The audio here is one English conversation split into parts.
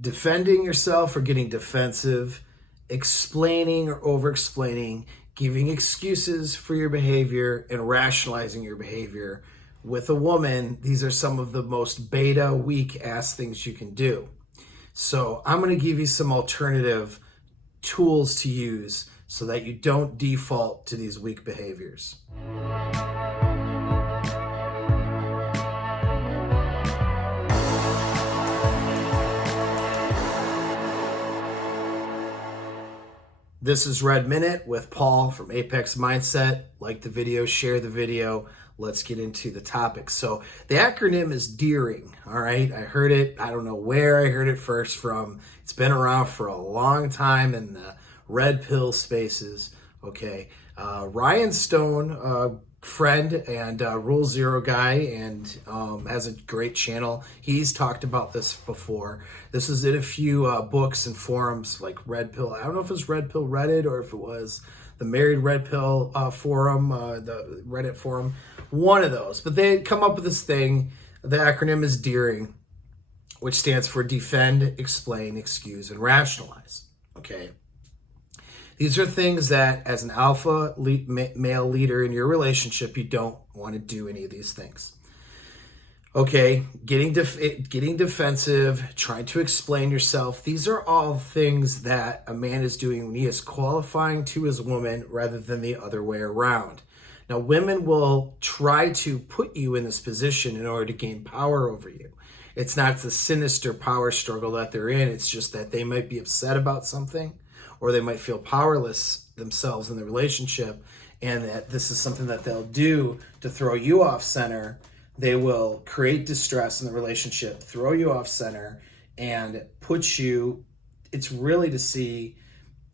defending yourself or getting defensive, explaining or over-explaining, giving excuses for your behavior, and rationalizing your behavior. With a woman, these are some of the most beta, weak-ass things you can do. So I'm going to give you some alternative tools to use so that you don't default to these weak behaviors. This is Red Minute with Paul from Apex Mindset. Like the video, share the video. Let's get into the topic. So the acronym is DEARING, all right? I heard it. I don't know where I heard it first from. It's been around for a long time in the red pill spaces, okay? Ryan Stone, friend and Rule Zero guy, and has a great channel. He's talked about this before. This is in a few books and forums like Red Pill. I don't know if it was Red Pill Reddit or if it was the Married Red Pill forum, the Reddit forum, one of those. But they come up with this thing. The acronym is DEARING, which stands for defend, explain, excuse, and rationalize. Okay. These are things that, as an alpha male leader in your relationship, you don't want to do any of these things. Okay, getting defensive, trying to explain yourself. These are all things that a man is doing when he is qualifying to his woman rather than the other way around. Now, women will try to put you in this position in order to gain power over you. It's not the sinister power struggle that they're in. It's just that they might be upset about something, or they might feel powerless themselves in the relationship, and that this is something that they'll do to throw you off center. They will create distress in the relationship, throw you off center, and put you, it's really to see,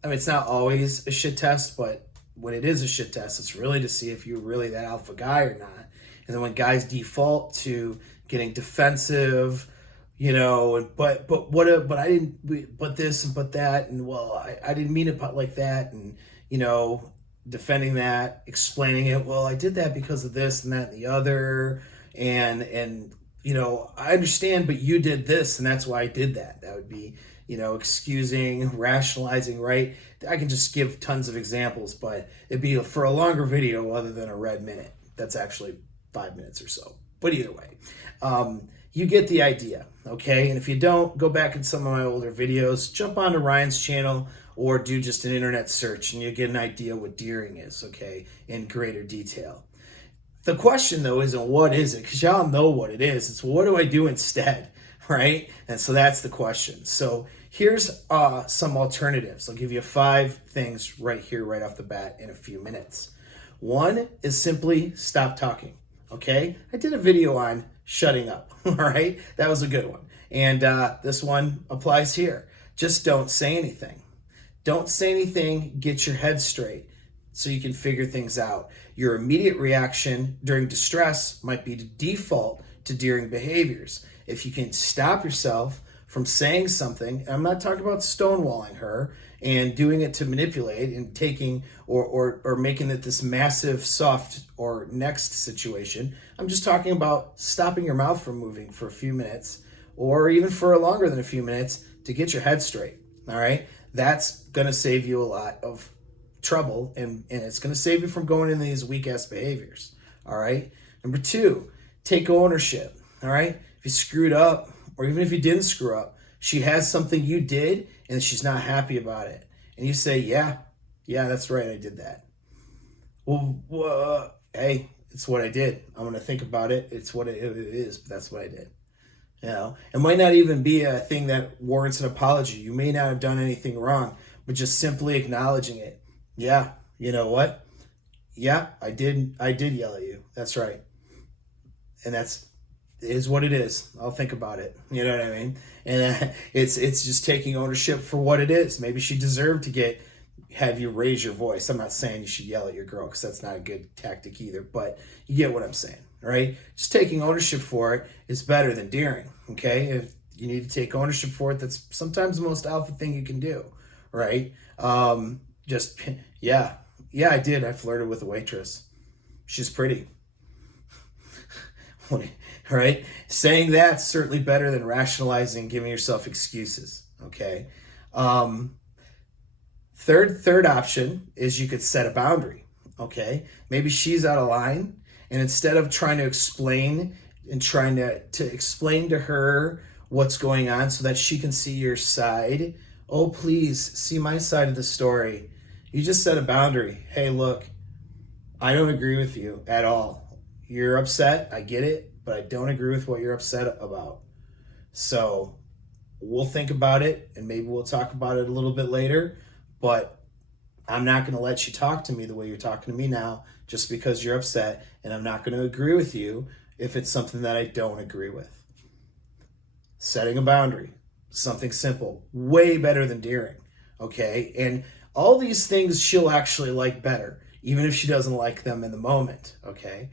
I mean, it's not always a shit test, but when it is a shit test, it's really to see if you're really that alpha guy or not. And then when guys default to getting defensive, you know, but I didn't, but this and but that, and well, I didn't mean it like that, and, you know, defending that, explaining it, well, I did that because of this and that and the other, and you know, I understand, but you did this, and that's why I did that. That would be, you know, excusing, rationalizing, right? I can just give tons of examples, but it'd be for a longer video other than a Red Minute. That's actually 5 minutes or so. But either way, you get the idea, okay? And if you don't, go back in some of my older videos, jump onto Ryan's channel, or do just an internet search, and you'll get an idea what DEARING is, okay, in greater detail. The question, though, isn't what is it, because y'all know what it is. It's what do I do instead, right? And so that's the question. So here's some alternatives. I'll give you 5 things right here, right off the bat in a few minutes. One is simply stop talking, okay? I did a video on shutting up, all right? That was a good one. And this one applies here. Just don't say anything. Don't say anything. Get your head straight so you can figure things out. Your immediate reaction during distress might be to default to DEARING behaviors. If you can stop yourself from saying something, I'm not talking about stonewalling her and doing it to manipulate and taking or making it this massive soft or next situation. I'm just talking about stopping your mouth from moving for a few minutes, or even for longer than a few minutes, to get your head straight, all right? That's gonna save you a lot of trouble, and it's gonna save you from going into these weak-ass behaviors, all right? Number 2, take ownership, all right? If you screwed up, or even if you didn't screw up, she has something you did and she's not happy about it. And you say, yeah, that's right, I did that. Well, hey, it's what I did. I'm going to think about it. It's what it is, but that's what I did. You know, it might not even be a thing that warrants an apology. You may not have done anything wrong, but just simply acknowledging it. Yeah, you know what? Yeah, I did yell at you. That's right. And it is what it is. I'll think about it. You know what I mean? And it's just taking ownership for what it is. Maybe she deserved to have you raise your voice. I'm not saying you should yell at your girl, because that's not a good tactic either, but you get what I'm saying, right? Just taking ownership for it is better than daring, okay? If you need to take ownership for it, that's sometimes the most alpha thing you can do, right? Yeah, I did. I flirted with a waitress. She's pretty. All right. Saying that's certainly better than rationalizing, giving yourself excuses. Okay. Um, third option is you could set a boundary. Okay. Maybe she's out of line, and instead of trying to explain and trying to explain to her what's going on so that she can see your side, oh, please see my side of the story. You just set a boundary. Hey, look, I don't agree with you at all. You're upset. I get it, but I don't agree with what you're upset about. So we'll think about it and maybe we'll talk about it a little bit later, but I'm not going to let you talk to me the way you're talking to me now just because you're upset, and I'm not going to agree with you if it's something that I don't agree with. Setting a boundary, something simple, way better than daring, okay? And all these things she'll actually like better, even if she doesn't like them in the moment, okay?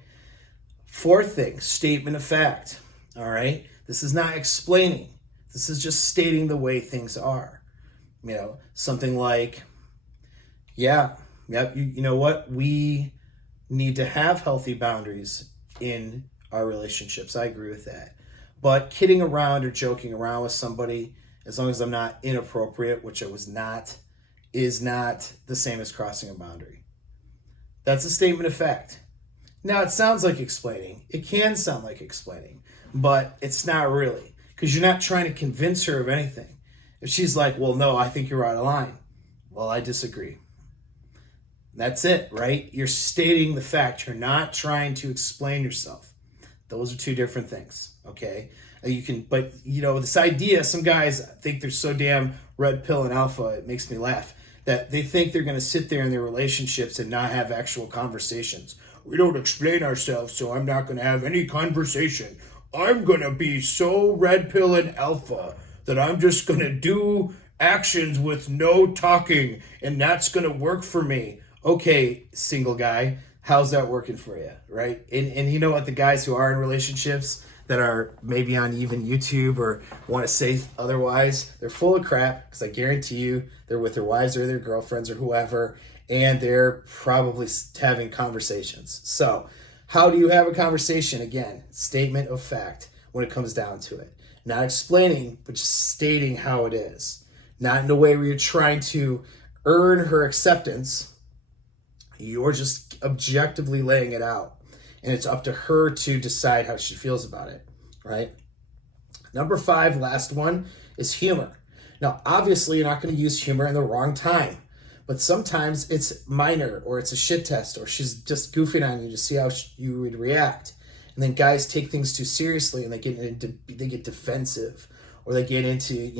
Fourth thing, statement of fact, all right? This is not explaining. This is just stating the way things are. You know, something like, yeah, you know what? We need to have healthy boundaries in our relationships. I agree with that. But kidding around or joking around with somebody, as long as I'm not inappropriate, which I was not, is not the same as crossing a boundary. That's a statement of fact. Now, it sounds like explaining. It can sound like explaining, but it's not really, because you're not trying to convince her of anything. If she's like, well, no, I think you're out of line. Well, I disagree. That's it, right? You're stating the fact. You're not trying to explain yourself. Those are two different things, okay? But this idea, some guys think they're so damn red pill and alpha, it makes me laugh, that they think they're going to sit there in their relationships and not have actual conversations. We don't explain ourselves, so I'm not going to have any conversation. I'm going to be so red pill and alpha that I'm just going to do actions with no talking, and that's going to work for me. Okay, single guy, how's that working for you, right? And you know what, the guys who are in relationships that are maybe on even YouTube or want to say otherwise, they're full of crap, because I guarantee you they're with their wives or their girlfriends or whoever, and they're probably having conversations. So how do you have a conversation? Again, statement of fact when it comes down to it. Not explaining, but just stating how it is. Not in a way where you're trying to earn her acceptance. You're just objectively laying it out, and it's up to her to decide how she feels about it, right? Number 5, last one, is humor. Now, obviously, you're not going to use humor in the wrong time, but sometimes it's minor, or it's a shit test, or she's just goofing on you to see how you would react. And then guys take things too seriously, and they get defensive, or they get into,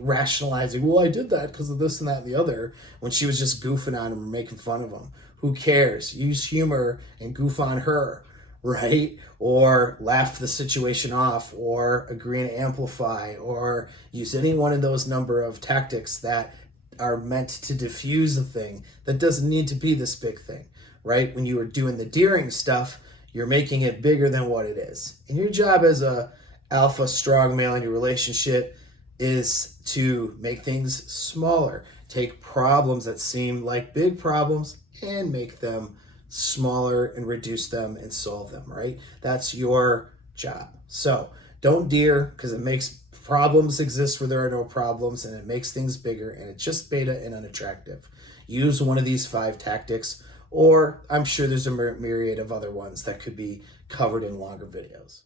rationalizing, well, I did that because of this and that and the other, when she was just goofing on him or making fun of him. Who cares? Use humor and goof on her, right? Or laugh the situation off, or agree and amplify, or use any one of those number of tactics that are meant to diffuse a thing that doesn't need to be this big thing, right? When you are doing the daring stuff, you're making it bigger than what it is. And your job as a alpha strong male in your relationship is to make things smaller. Take problems that seem like big problems and make them smaller and reduce them and solve them, right? That's your job. So don't dare, because it makes problems exist where there are no problems, and it makes things bigger, and it's just beta and unattractive. Use one of these 5 tactics, or I'm sure there's a myriad of other ones that could be covered in longer videos.